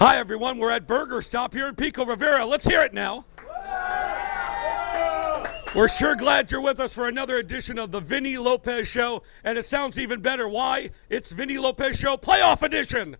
Hi, everyone. We're at Burger Stop here in Pico, Rivera. Let's hear it now. We're sure glad you're with us for another edition of the Vinnie Lopez Show, and it sounds even better. Why? It's Vinnie Lopez Show Playoff Edition.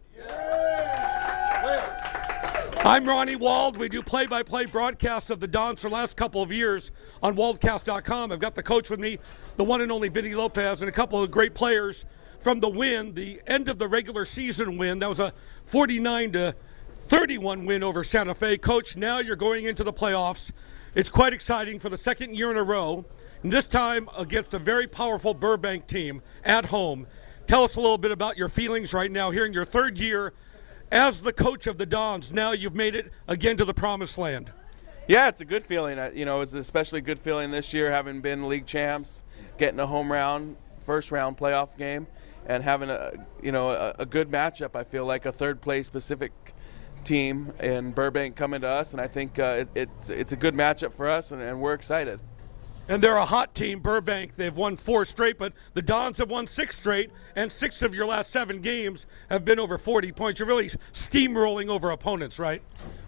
I'm Ronnie, Wald. We do play-by-play broadcasts of the Dons for the last couple of years on Waldcast.com. I've got the coach with me, the one and only Vinnie Lopez, and a couple of great players from the win, the end of the regular season win. That was a 49-31 win over Santa Fe. Coach, now you're going into the playoffs. It's quite exciting for the second year in a row, and this time against a very powerful Burbank team at home. Tell us a little bit about your feelings right now here in your third year as the coach of the Dons. Now you've made it again to the promised land. Yeah, it's a good feeling. It's especially a good feeling this year, having been league champs, getting a home round, first round playoff game, and having a good matchup. I feel like a third place Pacific team in Burbank coming to us, and I think it's a good matchup for us, and we're excited. And they're a hot team, Burbank. They've won 4 straight, but the Dons have won 6 straight, and 6 of your last 7 games have been over 40 points. You're really steamrolling over opponents, right?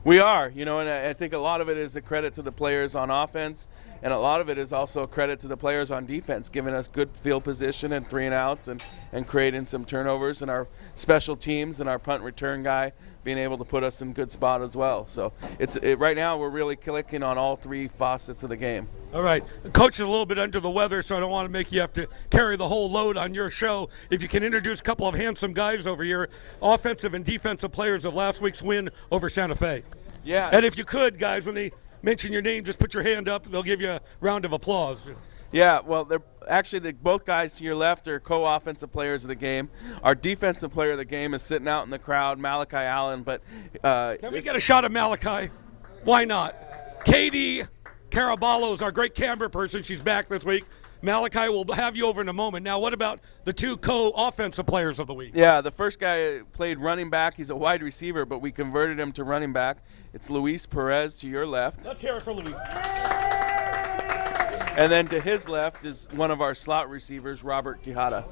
We are, and I think a lot of it is a credit to the players on offense, and a lot of it is also a credit to the players on defense, giving us good field position and 3 and outs and creating some turnovers, and our special teams and our punt return guy being able to put us in good spot as well. So right now we're really clicking on all 3 facets of the game. All right. The coach is a little bit under the weather, so I don't want to make you have to carry the whole load on your show. If you can introduce a couple of handsome guys over here, offensive and defensive players of last week's win over Santa Fe. Yeah. And if you could, guys, when they mention your name, just put your hand up. They'll give you a round of applause. Yeah, well, both guys to your left are co-offensive players of the game. Our defensive player of the game is sitting out in the crowd, Malachi Allen. But can we get a shot of Malachi? Why not? Katie Caraballo is our great camera person. She's back this week. Malachi will have you over in a moment. Now, what about the 2 co-offensive players of the week? Yeah, the first guy played running back. He's a wide receiver, but we converted him to running back. It's Luis Perez to your left. Let's hear it for Luis. And then to his left is one of our slot receivers, Robert Quijada.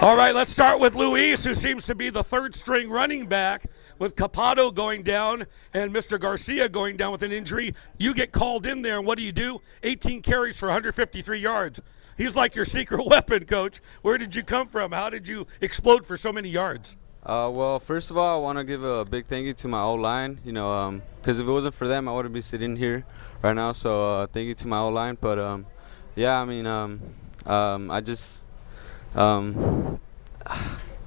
All right, let's start with Luis, who seems to be the third-string running back, with Capado going down and Mr. Garcia going down with an injury. You get called in there, and what do? 18 carries for 153 yards. He's like your secret weapon, Coach. Where did you come from? How did you explode for so many yards? Well, first of all, I want to give a big thank you to my O-line, because if it wasn't for them, I wouldn't be sitting here right now. So thank you to my O-line. But, I just And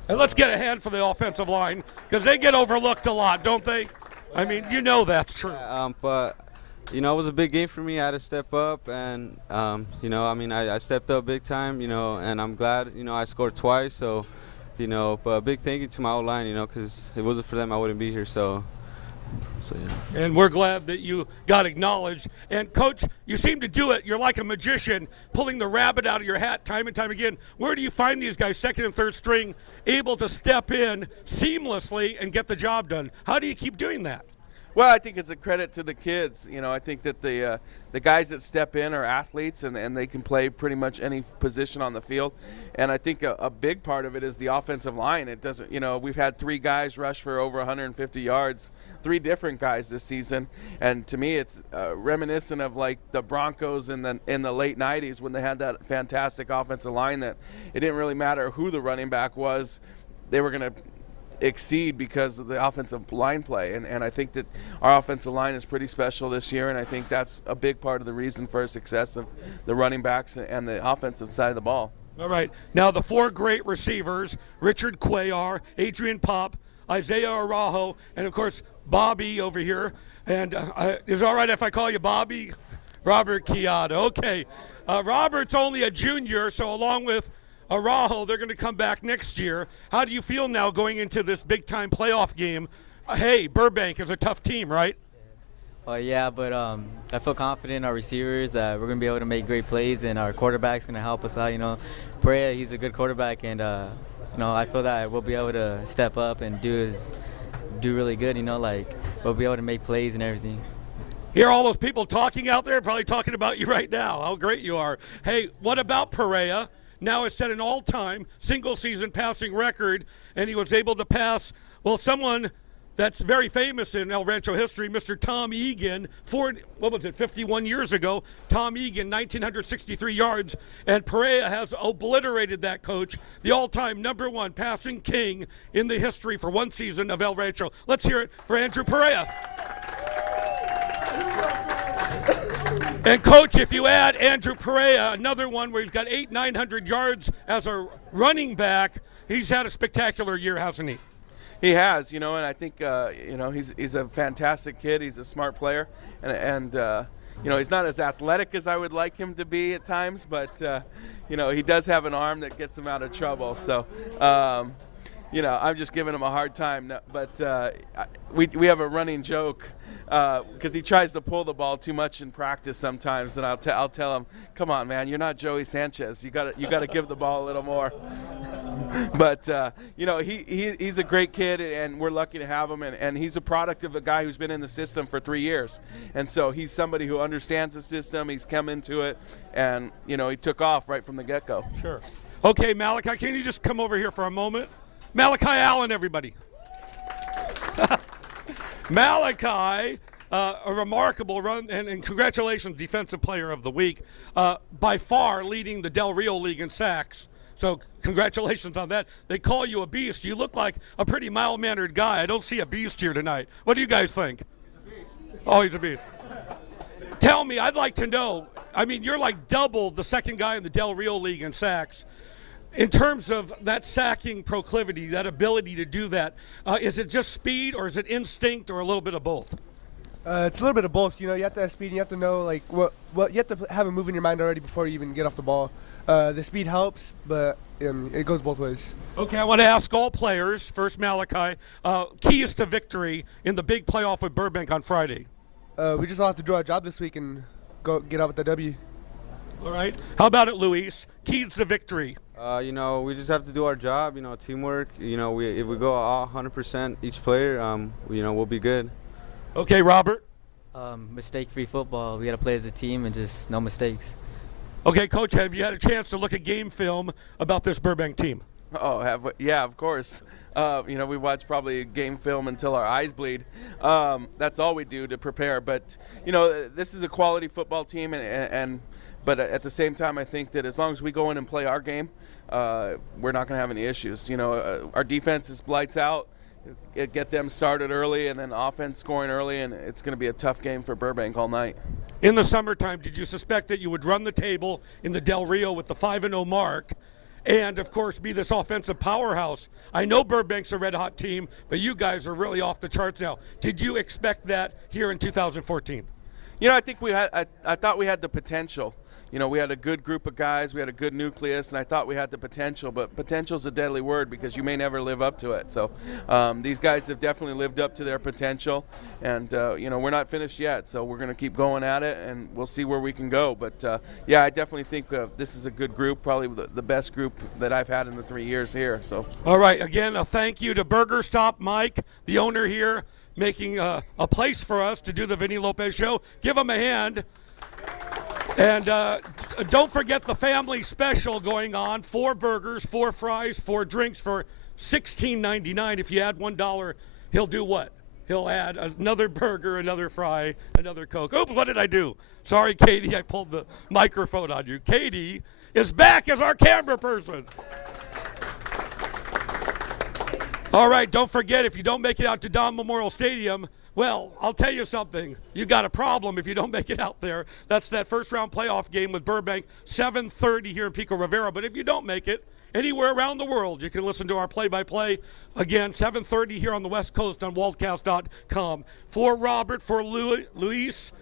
let's get a hand for the offensive line, because they get overlooked a lot, don't they? I mean, that's true. But, it was a big game for me. I had to step up, and, I stepped up big time, and I'm glad, I scored twice. So, but a big thank you to my O-line, because if it wasn't for them, I wouldn't be here. So yeah. And we're glad that you got acknowledged. And, Coach, you seem to do it. You're like a magician, pulling the rabbit out of your hat time and time again. Where do you find these guys, second and third string, able to step in seamlessly and get the job done? How do you keep doing that? Well, I think it's a credit to the kids. I think that the guys that step in are athletes, and they can play pretty much any position on the field. And I think a big part of it is the offensive line. It doesn't, we've had 3 guys rush for over 150 yards, 3 different guys this season. And to me, it's reminiscent of like the Broncos in the late 90s when they had that fantastic offensive line that it didn't really matter who the running back was, they were going to exceed because of the offensive line play, and I think that our offensive line is pretty special this year, and I think that's a big part of the reason for success of the running backs and the offensive side of the ball. All right, now the 4 great receivers, Richard Cuellar, Adrian Pop, Isaiah Araujo, and of course Bobby over here. And is it all right if I call you Bobby? Robert Quijada. Okay, Robert's only a junior, so along with Araujo, they're going to come back next year. How do you feel now going into this big-time playoff game? Hey, Burbank is a tough team, right? Yeah, but I feel confident in our receivers that we're going to be able to make great plays, and our quarterback's going to help us out. Perea, he's a good quarterback, and I feel that we'll be able to step up and do really good. We'll be able to make plays and everything. Hear all those people talking out there, probably talking about you right now, how great you are. Hey, what about Perea? Now has set an all-time single-season passing record, and he was able to pass Well, someone that's very famous in El Rancho history, Mr. Tom Egan, 51 years ago. Tom Egan, 1,963 yards, and Perea has obliterated that, Coach, the all-time #1 passing king in the history for one season of El Rancho. Let's hear it for Andrew Perea. And, Coach, if you add Andrew Perea, another one where he's got 900 yards as a running back, he's had a spectacular year, hasn't he? He has, and I think, he's a fantastic kid. He's a smart player, and he's not as athletic as I would like him to be at times, but, he does have an arm that gets him out of trouble. So, I'm just giving him a hard time. But we have a running joke because he tries to pull the ball too much in practice sometimes, and I'll tell him, "Come on, man, you're not Joey Sanchez. You got to give the ball a little more." But he's a great kid, and we're lucky to have him. And he's a product of a guy who's been in the system for 3 years, and so he's somebody who understands the system. He's come into it, and he took off right from the get-go. Sure. Okay, Malachi, can you just come over here for a moment? Malachi Allen, everybody. Malachi, a remarkable run, and congratulations, Defensive Player of the Week, by far leading the Del Rio League in sacks. So congratulations on that. They call you a beast. You look like a pretty mild-mannered guy. I don't see a beast here tonight. What do you guys think? He's a beast. Oh, he's a beast. Tell me, I'd like to know, you're like double the second guy in the Del Rio League in sacks. In terms of that sacking proclivity, that ability to do that, is it just speed, or is it instinct, or a little bit of both? It's a little bit of both. You have to have speed, and you have to know what you have to have a move in your mind already before you even get off the ball. The speed helps, but it goes both ways. Okay, I want to ask all players, first Malachi, keys to victory in the big playoff with Burbank on Friday. We just all have to do our job this week and go get out with the W. All right. How about it, Luis? Keys to victory. We just have to do our job, teamwork. If we go all 100% each player, we'll be good. Okay, Robert. Mistake-free football. We got to play as a team and just no mistakes. Okay, Coach, have you had a chance to look at game film about this Burbank team? Oh, yeah, of course. We watch probably game film until our eyes bleed. That's all we do to prepare. But, this is a quality football team, but at the same time, I think that as long as we go in and play our game, we're not going to have any issues. Our defense is lights out. Get them started early, and then offense scoring early, and it's going to be a tough game for Burbank all night. In the summertime, did you suspect that you would run the table in the Del Rio with the 5-0 mark and, of course, be this offensive powerhouse? I know Burbank's a red-hot team, but you guys are really off the charts now. Did you expect that here in 2014? I think I thought we had the potential. We had a good group of guys, we had a good nucleus, and I thought we had the potential, but potential's a deadly word because you may never live up to it. So these guys have definitely lived up to their potential, and we're not finished yet, so we're going to keep going at it, and we'll see where we can go. But I definitely think this is a good group, probably the best group that I've had in the 3 years here. So all right, again, a thank you to Burger Stop Mike, the owner here, making a place for us to do the Vinnie Lopez show. Give him a hand. And don't forget the family special going on. 4 burgers, 4 fries, 4 drinks for $16.99. If you add $1, he'll do what? He'll add another burger, another fry, another Coke. Oops, what did I do? Sorry, Katie, I pulled the microphone on you. Katie is back as our camera person. All right, don't forget, if you don't make it out to Don Memorial Stadium, well, I'll tell you something. You got a problem if you don't make it out there. That's that first-round playoff game with Burbank, 7:30 here in Pico, Rivera. But if you don't make it, anywhere around the world, you can listen to our play-by-play. Again, 7:30 here on the West Coast on Waldcast.com. For Robert, for Luis,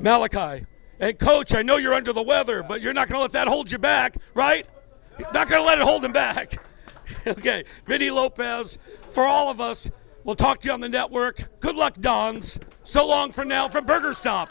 Malachi. And, Coach, I know you're under the weather, but you're not going to let that hold you back, right? You're not going to let it hold him back. Okay, Vinnie Lopez, for all of us, we'll talk to you on the network. Good luck, Dons. So long for now from Burger Stop.